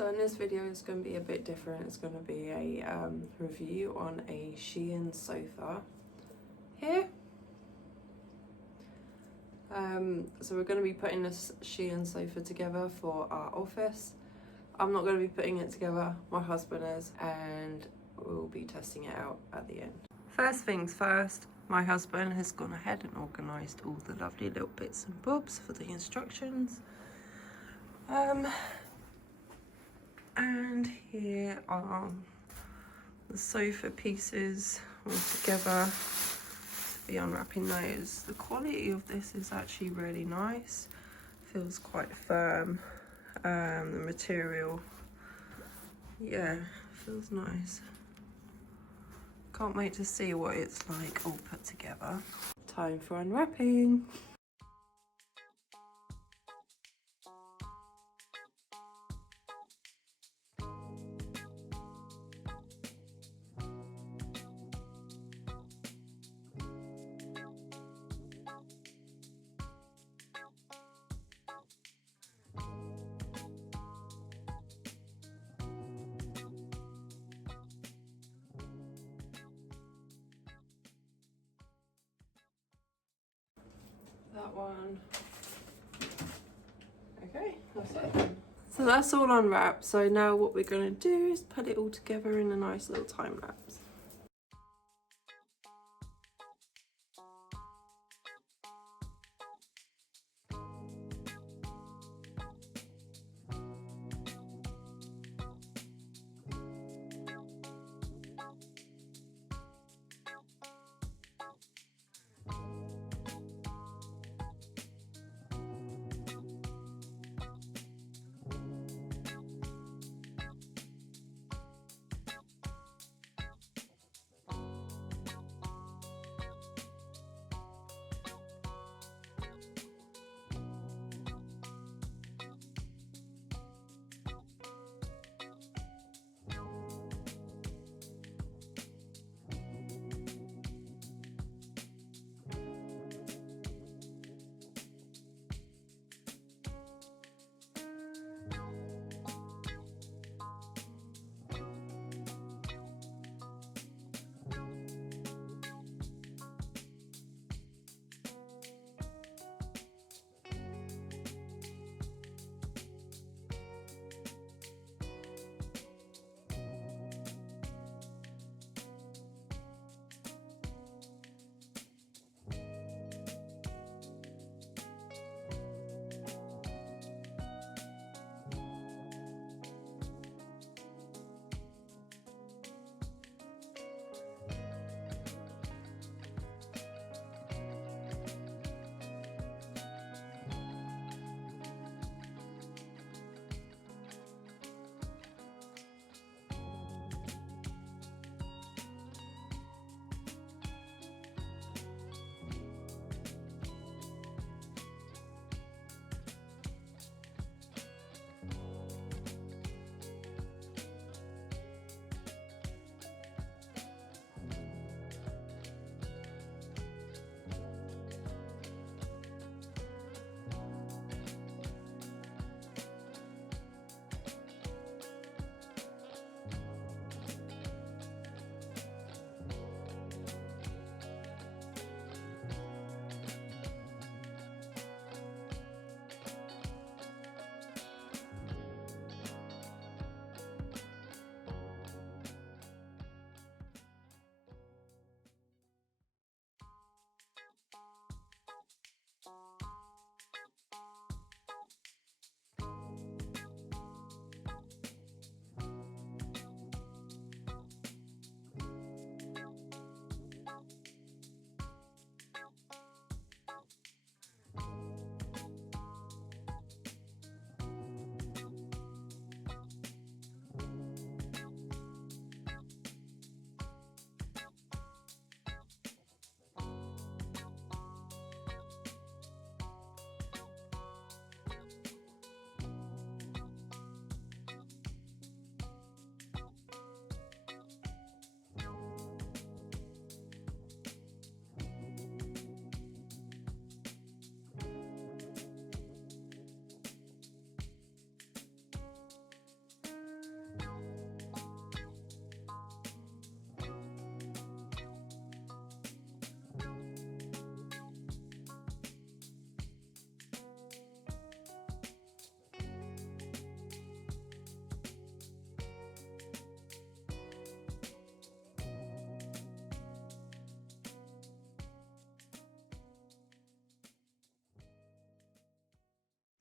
So in this video it's going to be a bit different. It's going to be a review on a SHEIN sofa here. So we're going to be putting this SHEIN sofa together for our office. I'm not going to be putting it together, my husband is, and we'll be testing it out at the end. First things first, my husband has gone ahead and organised all the lovely little bits and bobs for the instructions. And here are the sofa pieces all together. Be unwrapping those. The quality of this is actually really nice. Feels quite firm. The material, yeah, feels nice. Can't wait to see what it's like all put together. Time for unwrapping. That one. Okay, that's it. So that's all unwrapped. So now what we're going to do is put it all together in a nice little time lapse.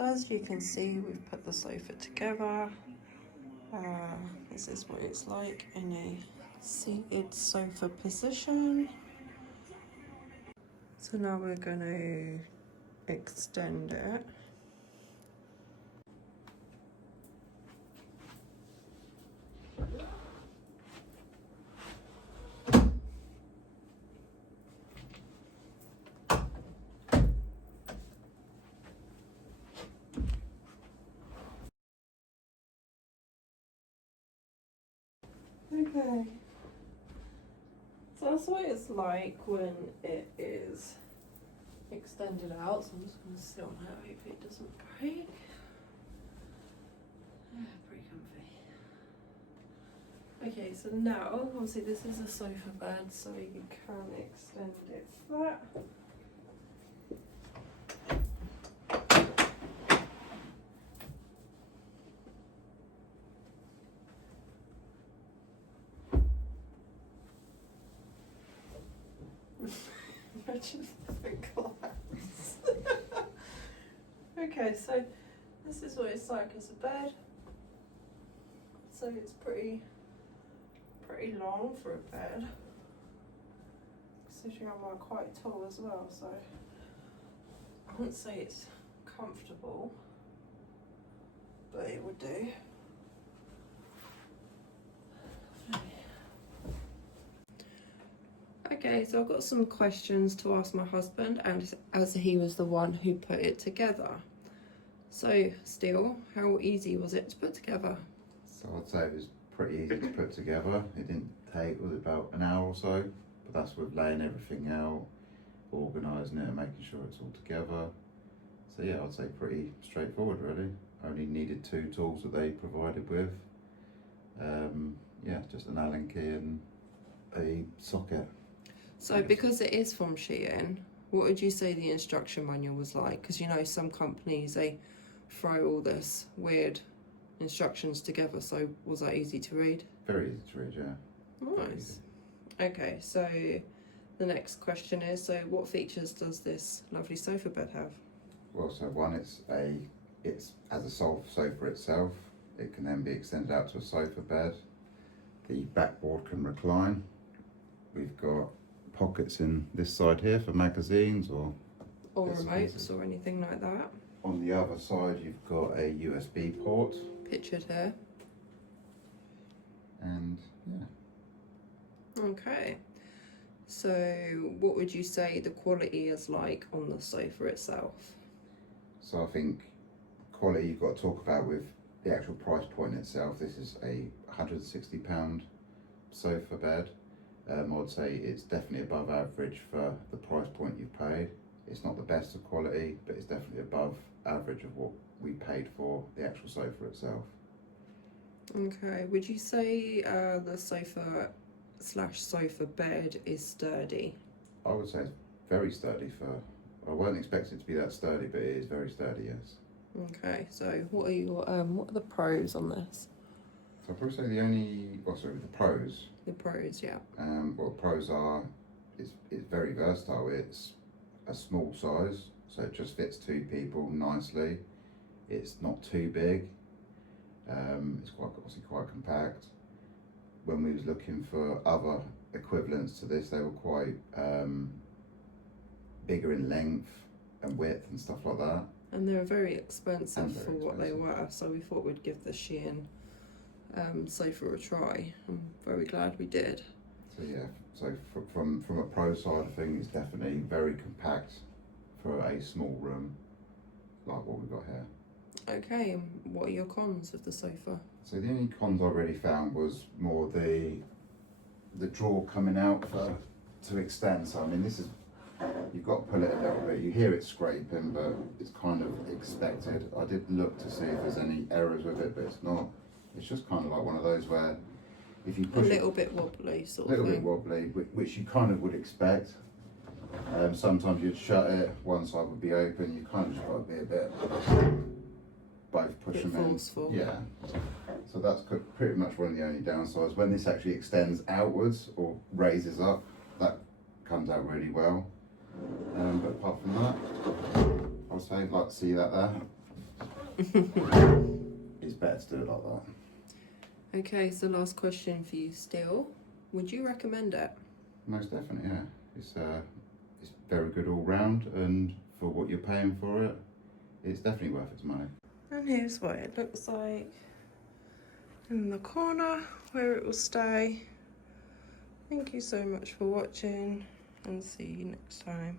So as you can see, we've put the sofa together. This is what it's like in a seated sofa position. So now we're going to extend it. Okay, so that's what it's like when it is extended out. So I'm just going to sit on it, hope it doesn't break. Yeah, pretty comfy. Okay, so now obviously this is a sofa bed, so you can extend it flat. Imagine if it collapsed. Okay, so this is what it's like as a bed. So it's pretty long for a bed. Considering I'm quite tall as well, so I wouldn't say it's comfortable, but it would do. Okay, so I've got some questions to ask my husband, and as he was the one who put it together. So, still, how easy was it to put together? So I'd say it was pretty easy to put together. It didn't take, was it about an hour or so? But that's with laying everything out, organising it and making sure it's all together. So yeah, I'd say pretty straightforward really. Only needed 2 tools that they provided with. Yeah, just an Allen key and a socket. So because it is from SHEIN, what would you say the instruction manual was like? Because you know some companies, they throw all this weird instructions together, so was that easy to read? Very easy to read, yeah. Nice. Okay, so the next question is, so what features does this lovely sofa bed have? Well, so one, it's as a sofa itself. It can then be extended out to a sofa bed. The backboard can recline. We've got pockets in this side here for magazines or remotes or anything like that. On the other side, you've got a USB port. Pictured here. And yeah. Okay. So what would you say the quality is like on the sofa itself? So I think quality you've got to talk about with the actual price point itself. This is a £160 sofa bed. I would say it's definitely above average for the price point you've paid. It's not the best of quality, but it's definitely above average of what we paid for the actual sofa itself. Okay, would you say the sofa/sofa bed is sturdy? I would say it's very sturdy I wasn't expecting it to be that sturdy, but it is very sturdy, yes. Okay, so what are the pros on this? So I'd probably say the pros. The pros, yeah. What the pros are, it's very versatile. It's a small size, so it just fits 2 people nicely. It's not too big. It's obviously quite compact. When we was looking for other equivalents to this, they were quite bigger in length and width and stuff like that. And they were very expensive for what they were, so we thought we'd give the SHEIN sofa a try. I'm very glad we did. So yeah, so from a pro side of things, it's definitely very compact for a small room like what we've got here. Okay, and what are your cons of the sofa? So the only cons I really found was more the drawer coming out to extend. So I mean, this is, you've got to pull it a little bit. You hear it scraping, but it's kind of expected. I did look to see if there's any errors with it, but it's not. It's just kind of like one of those where if you push a little bit wobbly sort of thing. A little bit wobbly, which you kind of would expect. Sometimes you'd shut it, one side would be open. You kind of just got to be a bit both push them in. Forceful. Yeah. So that's pretty much one of the only downsides. When this actually extends outwards or raises up, that comes out really well. But apart from that, I would say I'd like to see that there. it's better to do it like that. Okay, so last question for you still. Would you recommend it? Most definitely, yeah. It's very good all round, and for what you're paying for it, it's definitely worth its money. And here's what it looks like in the corner where it will stay. Thank you so much for watching, and see you next time.